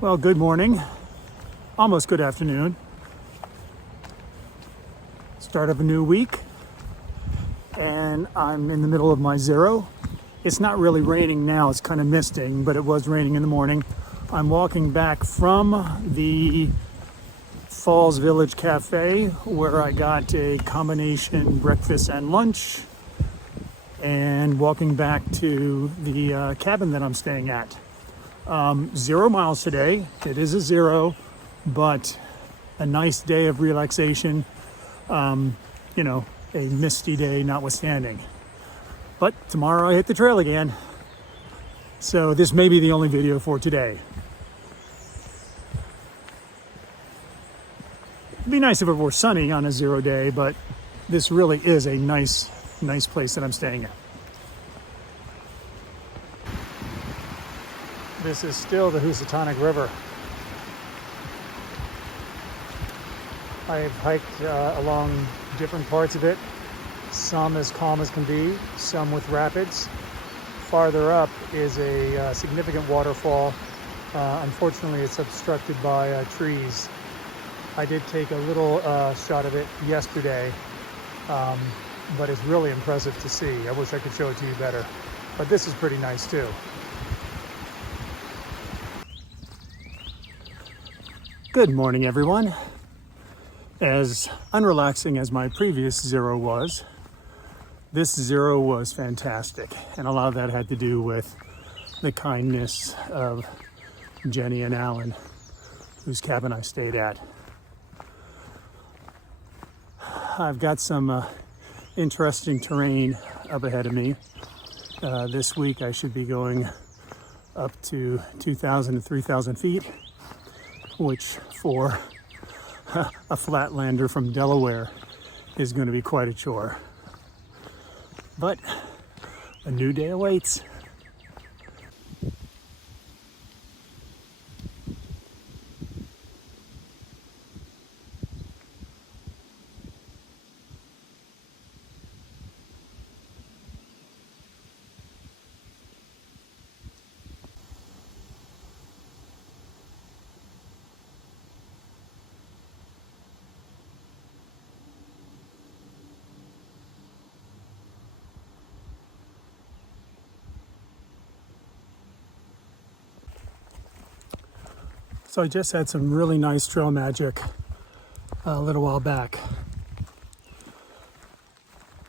Well, good morning, almost good afternoon. Start of a new week, and I'm in the middle of my zero. It's not really raining now, it's kind of misting, but it was raining in the morning. I'm walking back from the Falls Village Cafe where I got a combination breakfast and lunch, and walking back to the cabin that I'm staying at. 0 miles today. It is a zero, but a nice day of relaxation. A misty day notwithstanding. But tomorrow I hit the trail again. So this may be the only video for today. It'd be nice if it were sunny on a zero day, but this really is a nice place that I'm staying at. This is still the Housatonic River. I've hiked along different parts of it, some as calm as can be, some with rapids. Farther up is a significant waterfall. Unfortunately, it's obstructed by trees. I did take a little shot of it yesterday, but it's really impressive to see. I wish I could show it to you better, but this is pretty nice too. Good morning, everyone. As unrelaxing as my previous zero was, this zero was fantastic. And a lot of that had to do with the kindness of Jenny and Alan, whose cabin I stayed at. I've got some interesting terrain up ahead of me. This week I should be going up to 2,000 to 3,000 feet, which for a flatlander from Delaware is going to be quite a chore. But a new day awaits. So I just had some really nice trail magic a little while back.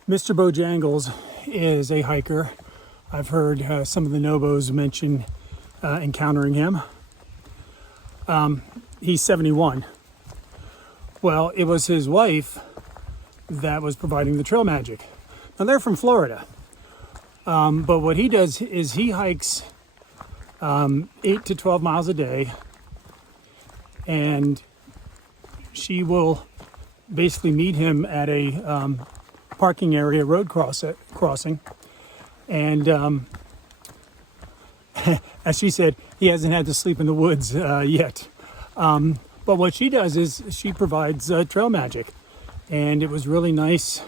Mr. Bojangles is a hiker. I've heard some of the Nobos mention encountering him. He's 71. Well, it was his wife that was providing the trail magic. Now they're from Florida. But what he does is he hikes 8 to 12 miles a day, and she will basically meet him at a parking area, road crossing. And as she said, he hasn't had to sleep in the woods yet. But what she does is she provides trail magic. And it was really nice.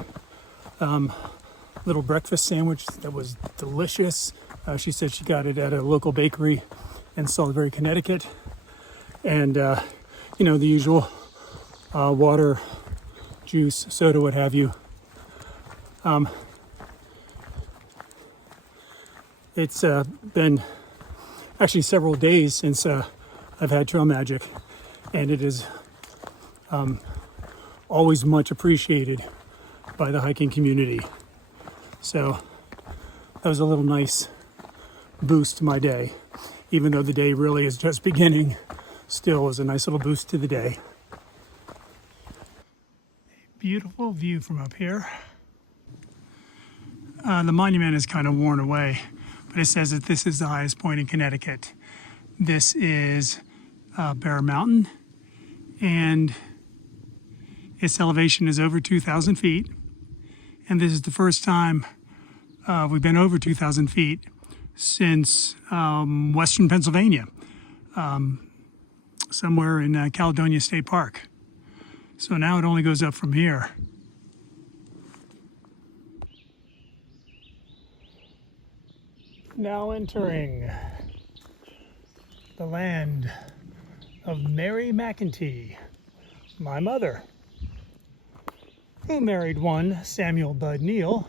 Little breakfast sandwich that was delicious. She said she got it at a local bakery in Salisbury, Connecticut. And, the usual water, juice, soda, what have you. It's been actually several days since I've had trail magic, and it is always much appreciated by the hiking community. So that was a little nice boost to my day, even though the day really is just beginning. Still was a nice little boost to the day. Beautiful view from up here. The monument is kind of worn away, but it says that this is the highest point in Connecticut. This is Bear Mountain, and its elevation is over 2,000 feet. And this is the first time we've been over 2,000 feet since western Pennsylvania. Somewhere in Caledonia State Park. So now it only goes up from here. Now entering the land of Mary McEntee, my mother, who married one Samuel Bud Neal,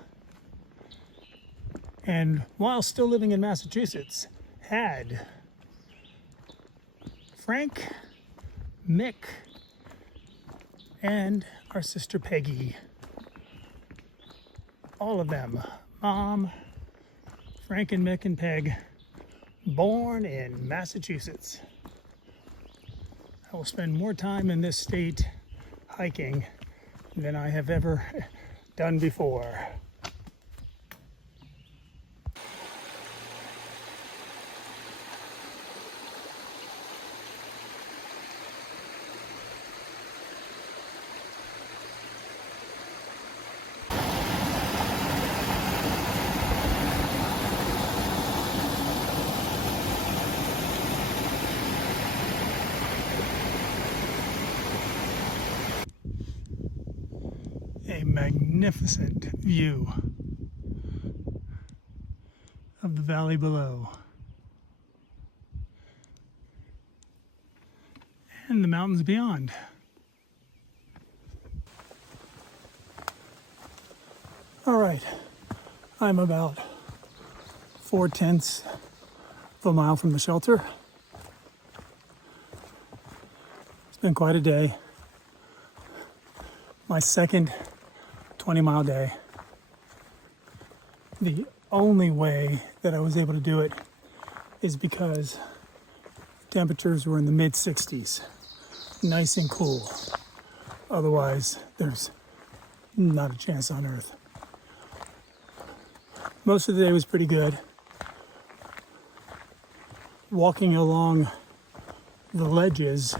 and while still living in Massachusetts, had Frank, Mick, and our sister Peggy. All of them, Mom, Frank and Mick and Peg, born in Massachusetts. I will spend more time in this state hiking than I have ever done before. A magnificent view of the valley below and the mountains beyond. All right, I'm about 4/10 of a mile from the shelter. It's been quite a day. My second 20-mile day. The only way that I was able to do it is because temperatures were in the mid-60s, nice and cool. Otherwise, there's not a chance on earth. Most of the day was pretty good. Walking along the ledges,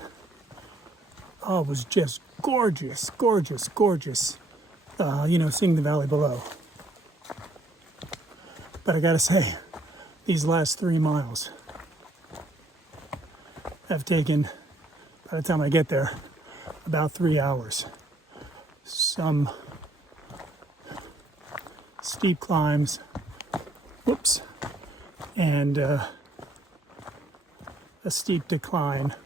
it was just gorgeous, gorgeous, gorgeous. Seeing the valley below. But I gotta say, these last 3 miles have taken, by the time I get there, about 3 hours. Some steep climbs, and a steep decline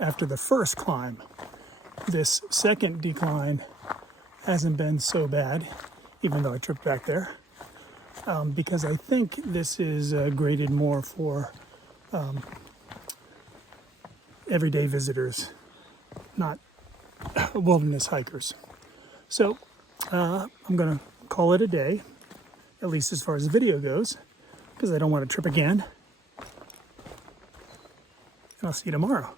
after the first climb. This second decline hasn't been so bad, even though I tripped back there, because I think this is graded more for everyday visitors, not wilderness hikers. So I'm gonna call it a day, at least as far as the video goes, because I don't want to trip again. And I'll see you tomorrow.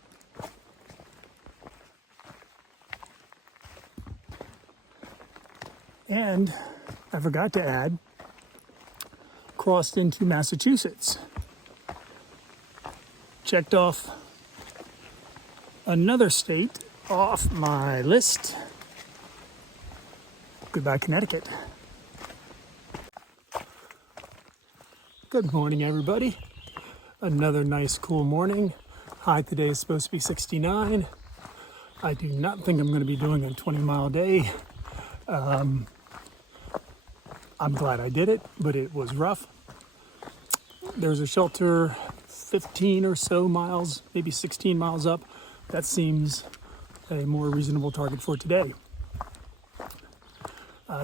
And I forgot to add, crossed into Massachusetts. Checked off another state off my list. Goodbye, Connecticut. Good morning, everybody. Another nice, cool morning. High today is supposed to be 69. I do not think I'm going to be doing a 20-mile day. I'm glad I did it, but it was rough. There's a shelter 15 or so miles, maybe 16 miles up. That seems a more reasonable target for today.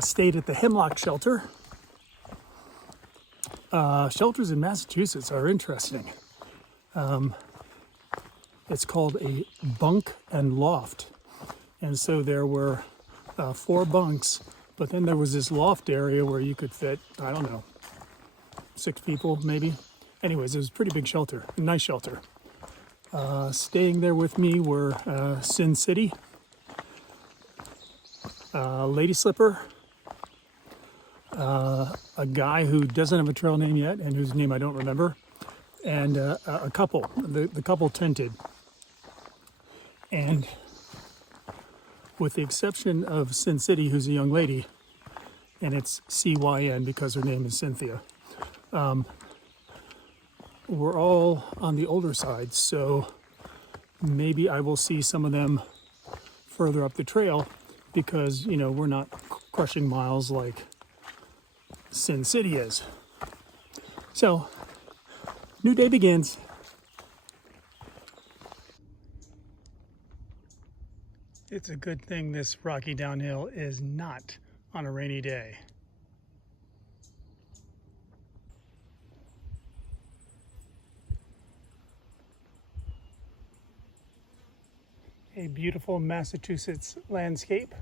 Stayed at the Hemlock Shelter. Shelters in Massachusetts are interesting. It's called a bunk and loft. And so there were 4 bunks, but then there was this loft area where you could fit, 6 people maybe. Anyways, it was a pretty big shelter, a nice shelter. Staying there with me were Sin City, Lady Slipper, a guy who doesn't have a trail name yet and whose name I don't remember, and a couple. The couple tented. And with the exception of Sin City, who's a young lady, and it's CYN because her name is Cynthia, we're all on the older side, so maybe I will see some of them further up the trail because, we're not crushing miles like Sin City is. So, new day begins. It's a good thing this rocky downhill is not on a rainy day. A beautiful Massachusetts landscape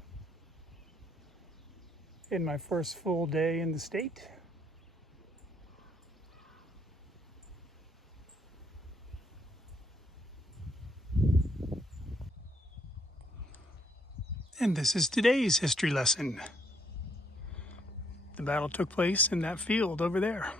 in my first full day in the state. And this is today's history lesson. The battle took place in that field over there.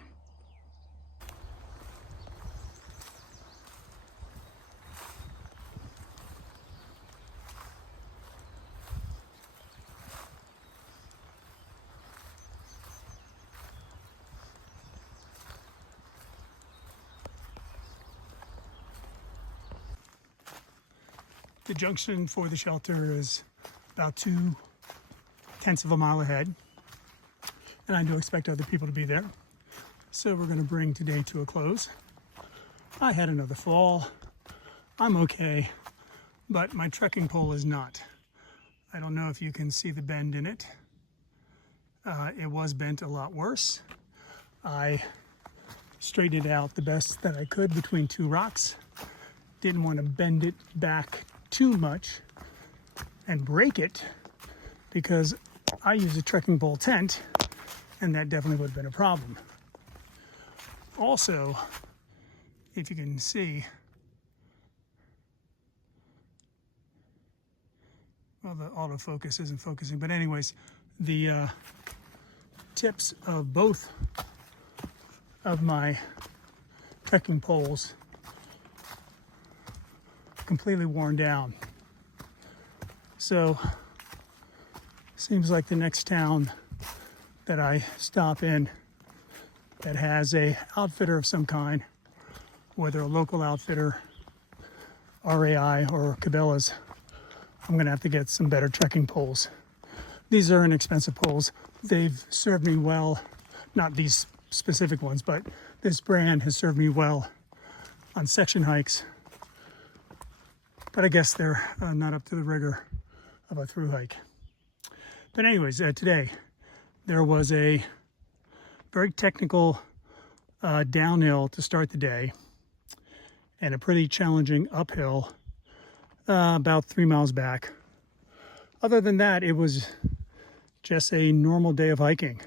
The junction for the shelter is about 2/10 of a mile ahead, and I do expect other people to be there. So we're going to bring today to a close. I had another fall. I'm okay, but my trekking pole is not. I don't know if you can see the bend in it. It was bent a lot worse. I straightened it out the best that I could between two rocks. Didn't want to bend it back too much and break it, because I use a trekking pole tent, and that definitely would have been a problem. Also, if you can see, well, the autofocus isn't focusing, but anyways, the tips of both of my trekking poles completely worn down. So seems like the next town that I stop in that has a outfitter of some kind, whether a local outfitter, RAI, or Cabela's, I'm gonna have to get some better trekking poles. These are inexpensive poles. They've served me well, not these specific ones, but this brand has served me well on section hikes. But I guess they're not up to the rigor of a through hike. But anyways, today there was a very technical downhill to start the day, and a pretty challenging uphill about 3 miles back. Other than that, it was just a normal day of hiking.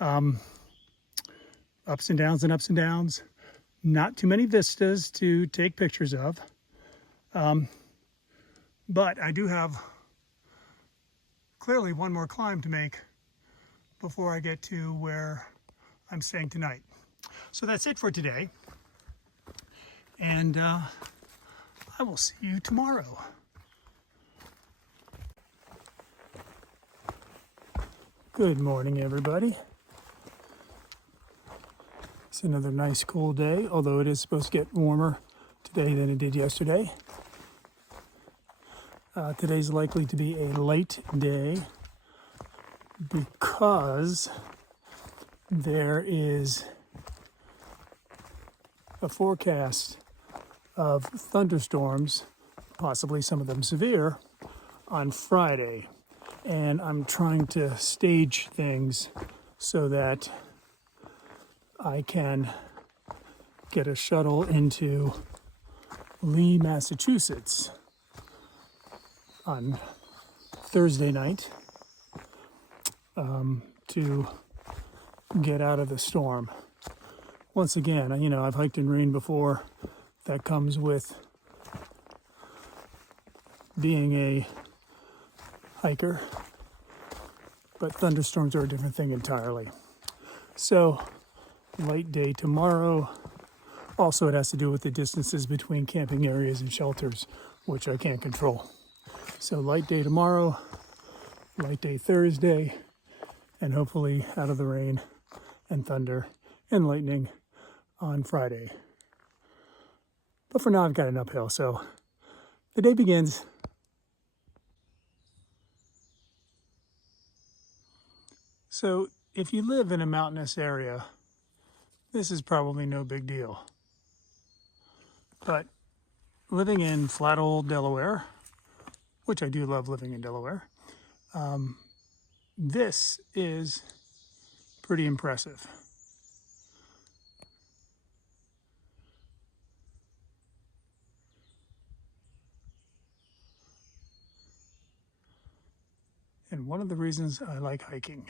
Ups and downs and ups and downs. Not too many vistas to take pictures of. But I do have clearly one more climb to make before I get to where I'm staying tonight. So that's it for today. And I will see you tomorrow. Good morning, everybody. It's another nice cool day, although it is supposed to get warmer today than it did yesterday. Today's likely to be a late day because there is a forecast of thunderstorms, possibly some of them severe, on Friday. And I'm trying to stage things so that I can get a shuttle into Lee, Massachusetts on Thursday night to get out of the storm. Once again, I've hiked in rain before. That comes with being a hiker, but thunderstorms are a different thing entirely. So, light day tomorrow. Also, it has to do with the distances between camping areas and shelters, which I can't control. So light day tomorrow, light day Thursday, and hopefully out of the rain and thunder and lightning on Friday. But for now, I've got an uphill, so the day begins. So if you live in a mountainous area, this is probably no big deal. But living in flat old Delaware, which I do love living in Delaware. This is pretty impressive. And one of the reasons I like hiking.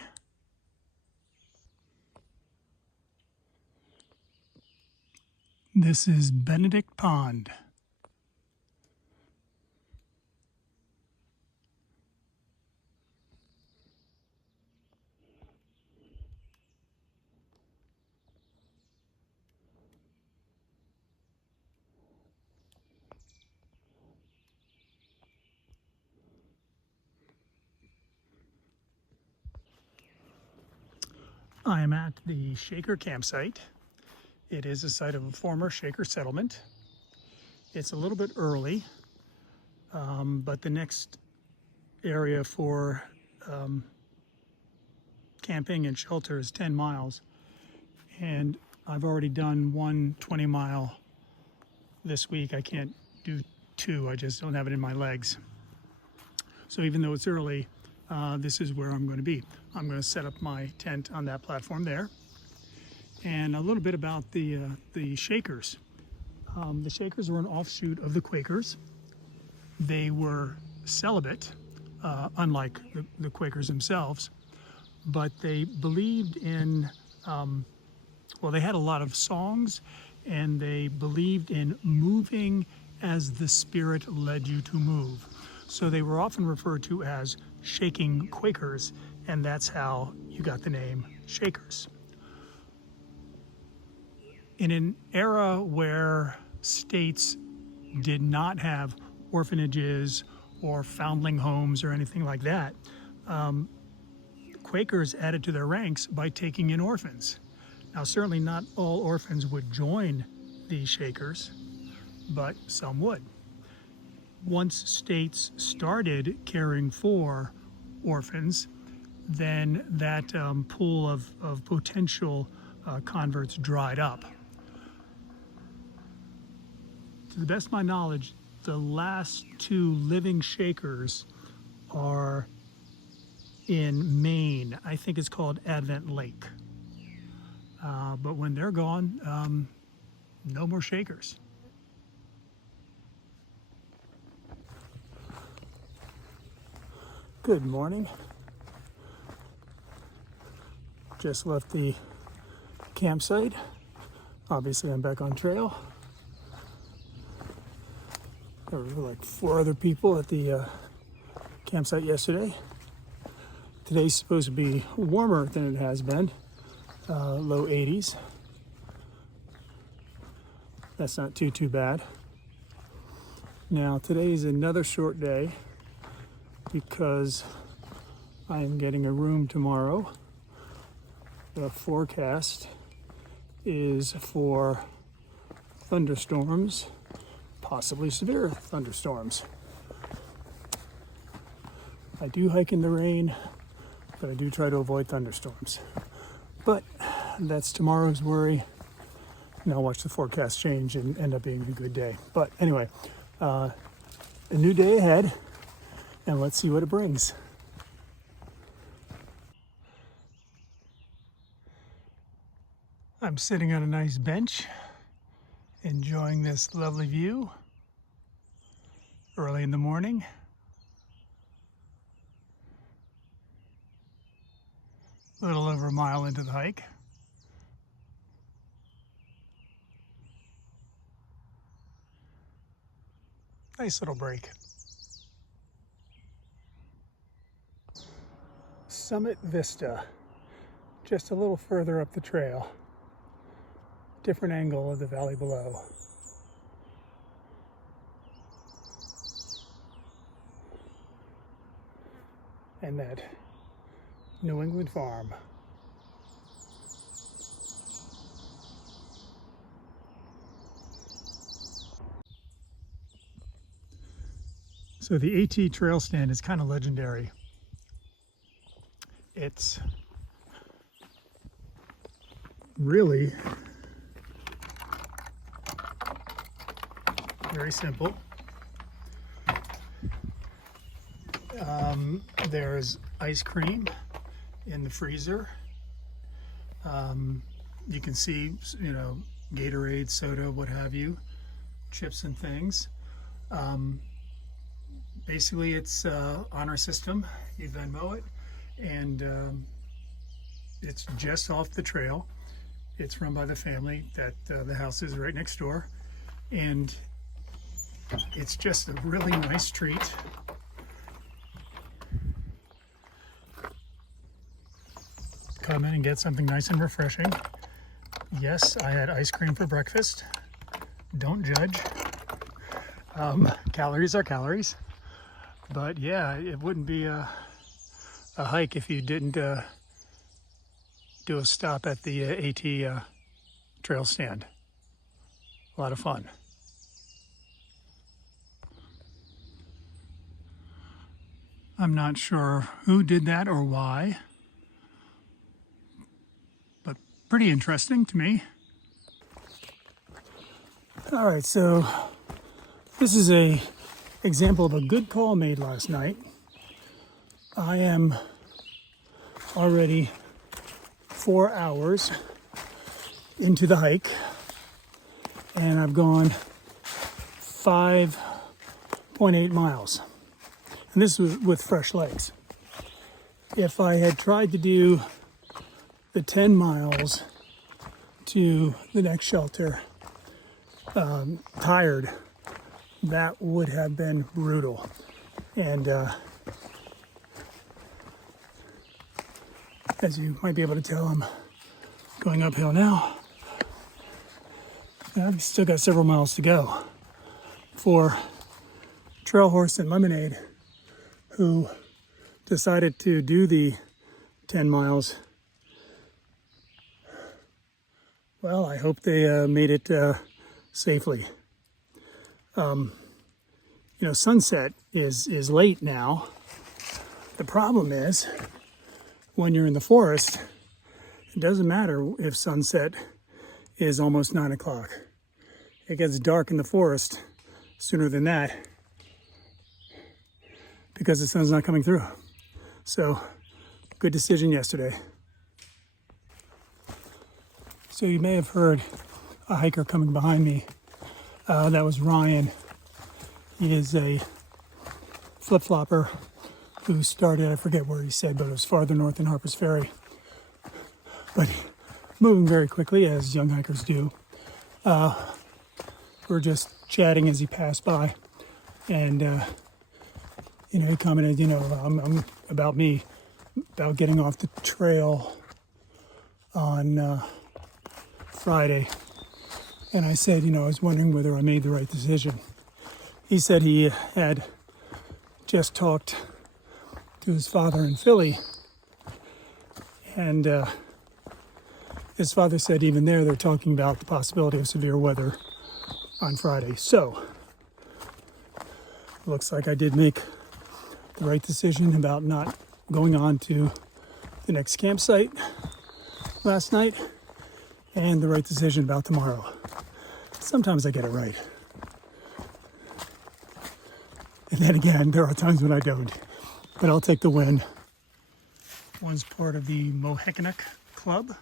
This is Benedict Pond. I am at the Shaker campsite. It is a site of a former Shaker settlement. It's a little bit early, but the next area for camping and shelter is 10 miles. And I've already done one 20-mile this week. I can't do two, I just don't have it in my legs. So even though it's early, this is where I'm going to be. I'm going to set up my tent on that platform there. And a little bit about the Shakers. The Shakers were an offshoot of the Quakers. They were celibate, unlike the Quakers themselves, but they believed in, well, they had a lot of songs, and they believed in moving as the Spirit led you to move. So they were often referred to as shaking Quakers, and that's how you got the name Shakers. In an era where states did not have orphanages or foundling homes or anything like that, Quakers added to their ranks by taking in orphans. Now, certainly not all orphans would join the Shakers, but some would. Once states started caring for orphans, then that pool of potential converts dried up. To the best of my knowledge, the last two living Shakers are in Maine. I think it's called Advent Lake. But when they're gone, no more Shakers. Good morning. Just left the campsite. Obviously, I'm back on trail. There were like 4 other people at the campsite yesterday. Today's supposed to be warmer than it has been, low 80s. That's not too bad. Now, today is another short day because I am getting a room tomorrow. The forecast is for thunderstorms, possibly severe thunderstorms. I do hike in the rain, but I do try to avoid thunderstorms. But that's tomorrow's worry. And I'll watch the forecast change and end up being a good day. But anyway, a new day ahead, and let's see what it brings. I'm sitting on a nice bench, enjoying this lovely view early in the morning. A little over a mile into the hike. Nice little break. Summit Vista, just a little further up the trail. Different angle of the valley below. And that New England farm. So the AT trail stand is kind of legendary. It's really very simple. There's ice cream in the freezer. You can see, Gatorade, soda, what have you, chips and things. Basically, it's on our system. You Venmo it, and it's just off the trail. It's run by the family that the house is right next door, and it's just a really nice treat. Come in and get something nice and refreshing. Yes, I had ice cream for breakfast. Don't judge. Calories are calories. But yeah, it wouldn't be a hike if you didn't do a stop at the AT trail stand. A lot of fun. I'm not sure who did that or why, but pretty interesting to me. All right, so this is a example of a good call made last night. I am already 4 hours into the hike, and I've gone 5.8 miles. And this was with fresh legs. If I had tried to do the 10 miles to the next shelter tired, that would have been brutal. And as you might be able to tell, I'm going uphill now. And I've still got several miles to go. For Trail Horse and Lemonade, who decided to do the 10 miles, well, I hope they made it safely. Sunset is late now. The problem is, when you're in the forest, it doesn't matter if sunset is almost 9 o'clock. It gets dark in the forest sooner than that because the sun's not coming through. So, good decision yesterday. So you may have heard a hiker coming behind me. That was Ryan. He is a flip-flopper who started, I forget where he said, but it was farther north than Harper's Ferry. But moving very quickly, as young hikers do. We're just chatting as he passed by. And, he commented, I'm about me, about getting off the trail on Friday. And I said, I was wondering whether I made the right decision. He said he had just talked to his father in Philly. And his father said even there, they're talking about the possibility of severe weather on Friday. So, looks like I did make the right decision about not going on to the next campsite last night, and the right decision about tomorrow. Sometimes I get it right. And then again, there are times when I don't. But I'll take the win. One's part of the Mohekanic Club.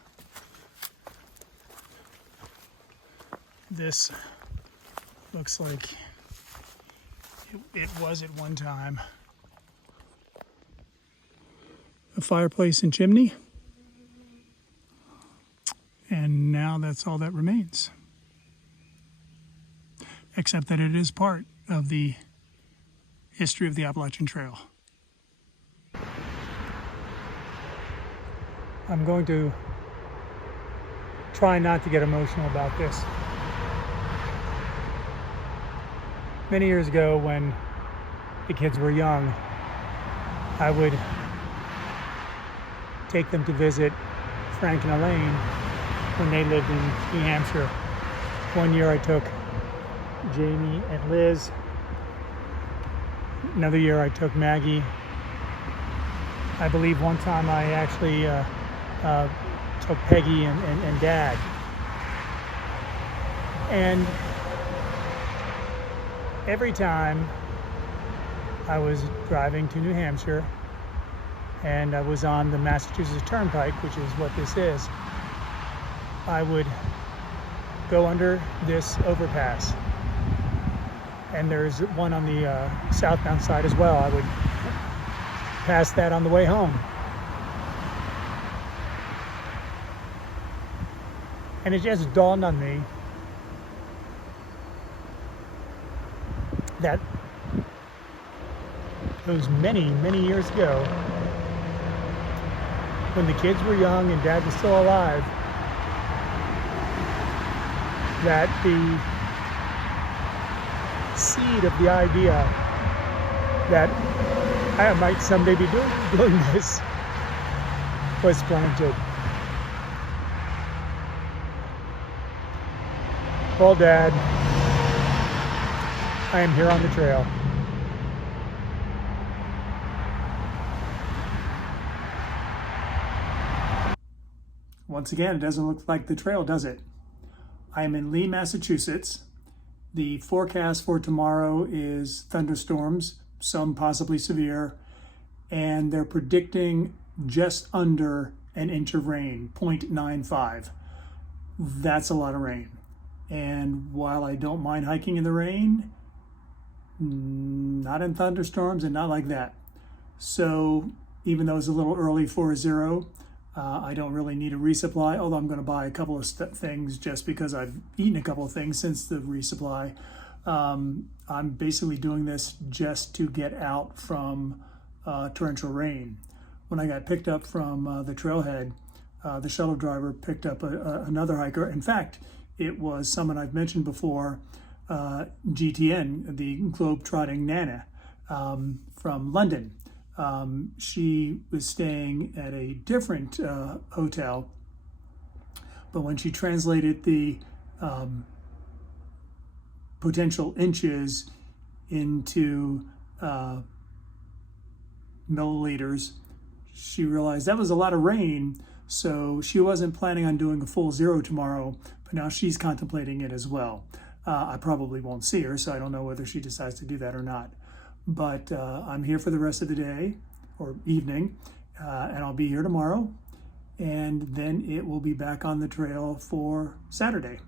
This looks like it was at one time a fireplace and chimney. And now that's all that remains. Except that it is part of the history of the Appalachian Trail. I'm going to try not to get emotional about this. Many years ago, when the kids were young, I would take them to visit Frank and Elaine when they lived in New Hampshire. One year I took Jamie and Liz. Another year I took Maggie. I believe one time I actually took Peggy and Dad. And every time I was driving to New Hampshire, and I was on the Massachusetts Turnpike, which is what this is. I would go under this overpass, and there's one on the southbound side as well. I would pass that on the way home. And it just dawned on me that those many, many years ago, when the kids were young and Dad was still alive, that the seed of the idea that I might someday be doing this was planted. Well, Dad, I am here on the trail. Once again, it doesn't look like the trail, does it? I am in Lee, Massachusetts. The forecast for tomorrow is thunderstorms, some possibly severe, and they're predicting just under an inch of rain, 0.95. That's a lot of rain. And while I don't mind hiking in the rain, not in thunderstorms and not like that. So even though it's a little early for a zero, I don't really need a resupply, although I'm going to buy a couple of things just because I've eaten a couple of things since the resupply. I'm basically doing this just to get out from torrential rain. When I got picked up from the trailhead, the shuttle driver picked up another hiker. In fact, it was someone I've mentioned before, GTN, the Globetrotting Nana from London. She was staying at a different hotel, but when she translated the potential inches into milliliters, she realized that was a lot of rain, so she wasn't planning on doing a full zero tomorrow, but now she's contemplating it as well. I probably won't see her, so I don't know whether she decides to do that or not. But I'm here for the rest of the day or evening, and I'll be here tomorrow, and then it will be back on the trail for Saturday.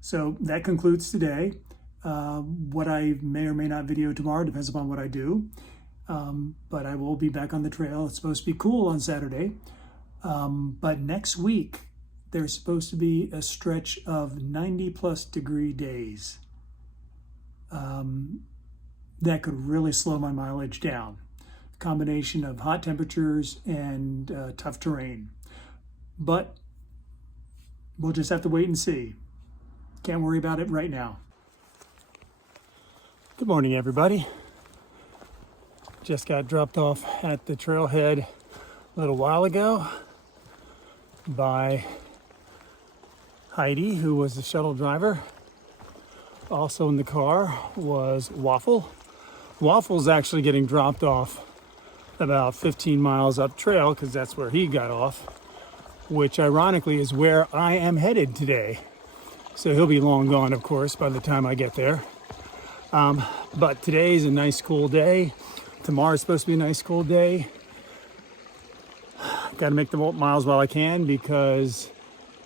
So that concludes today. What I may or may not video tomorrow depends upon what I do, but I will be back on the trail. It's supposed to be cool on Saturday, but next week there's supposed to be a stretch of 90+ degree days. That could really slow my mileage down. Combination of hot temperatures and tough terrain. But we'll just have to wait and see. Can't worry about it right now. Good morning, everybody. Just got dropped off at the trailhead a little while ago by Heidi, who was the shuttle driver. Also in the car was Waffle. Waffle's actually getting dropped off about 15 miles up trail because that's where he got off, which ironically is where I am headed today. So he'll be long gone, of course, by the time I get there. But today's a nice cool day. Tomorrow's supposed to be a nice cool day. Got to make the miles while I can because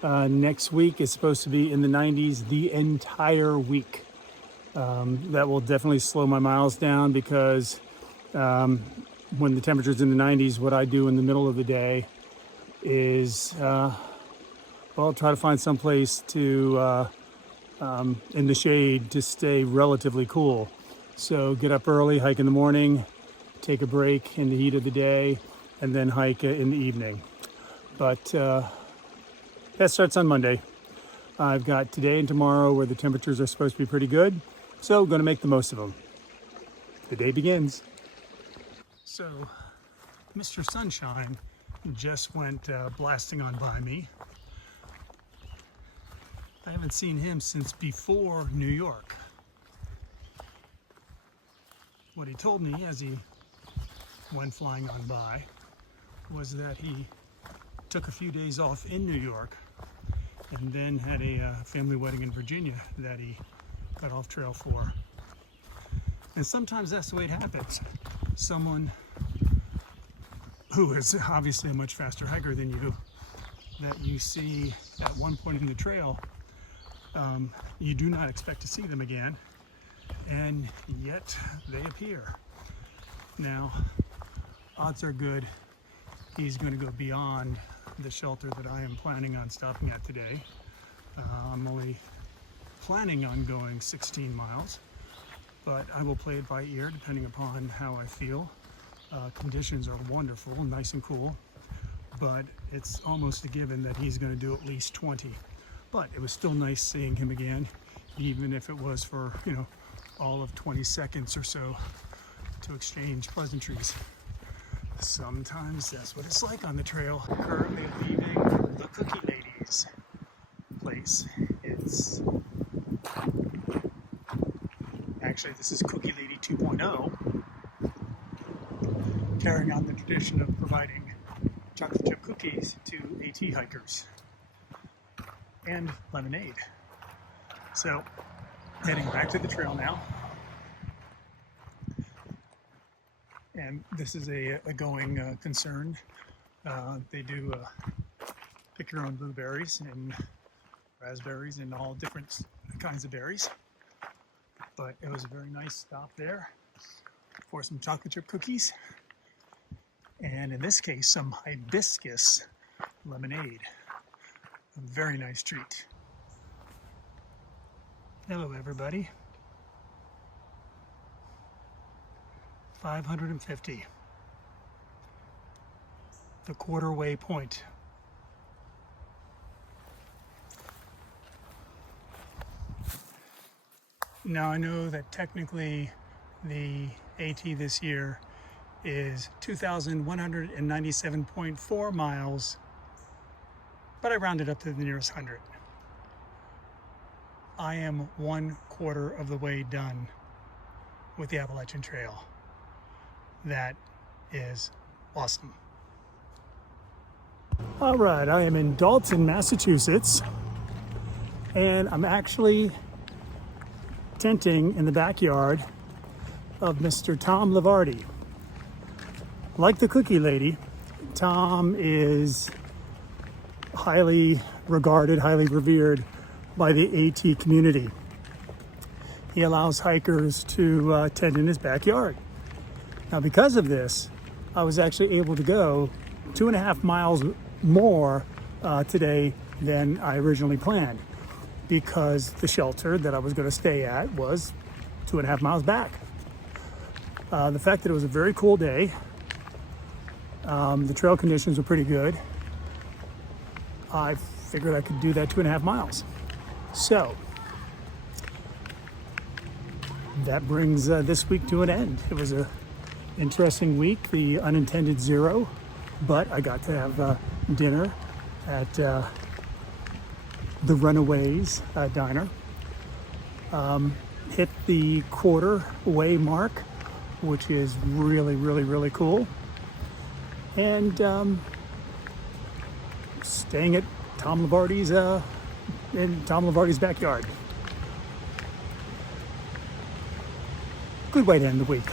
next week is supposed to be in the 90s the entire week. That will definitely slow my miles down because when the temperature's in the 90s, what I do in the middle of the day is, well, try to find some place to, in the shade to stay relatively cool. So get up early, hike in the morning, take a break in the heat of the day, and then hike in the evening. But that starts on Monday. I've got today and tomorrow where the temperatures are supposed to be pretty good. So going to make the most of them. The day begins. So Mr. Sunshine just went blasting on by me. I haven't seen him since before New York. What he told me as he went flying on by was that he took a few days off in New York and then had a family wedding in Virginia that he got off trail for. And sometimes that's the way it happens. Someone who is obviously a much faster hiker than you, that you see at one point in the trail, you do not expect to see them again, and yet they appear. Now, odds are good he's going to go beyond the shelter that I am planning on stopping at today. I'm only planning on going 16 miles, but I will play it by ear depending upon how I feel. Conditions are wonderful, nice and cool, but it's almost a given that he's going to do at least 20. But it was still nice seeing him again, even if it was for, all of 20 seconds or so to exchange pleasantries. Sometimes that's what it's like on the trail. Currently leaving the Cookie Lady's place. Actually, this is Cookie Lady 2.0, carrying on the tradition of providing chocolate chip cookies to AT hikers and lemonade. So, heading back to the trail now. And this is a going concern. They do pick your own blueberries and raspberries and all different kinds of berries. But it was a very nice stop there for some chocolate chip cookies. And in this case, some hibiscus lemonade. A very nice treat. Hello, everybody. 550. The quarter-way point. Now I know that technically the AT this year is 2,197.4 miles, but I rounded up to the nearest 100. I am 1/4 of the way done with the Appalachian Trail. That is awesome. All right, I am in Dalton, Massachusetts, and I'm actually tenting in the backyard of Mr. Tom Lavardi. Like the Cookie Lady, Tom is highly regarded, highly revered by the AT community. He allows hikers to tent in his backyard. Now, because of this, I was actually able to go 2.5 miles more today than I originally planned, because the shelter that I was going to stay at was 2.5 miles back. The fact that it was a very cool day, the trail conditions were pretty good, I figured I could do that 2.5 miles. So that brings this week to an end. It was a interesting week, the unintended zero, but I got to have dinner at the Runaways Diner. Hit the quarter-way mark, which is really, really, really cool. And staying at Tom Lavardi's in Tom Lavardi's backyard. Good way to end the week.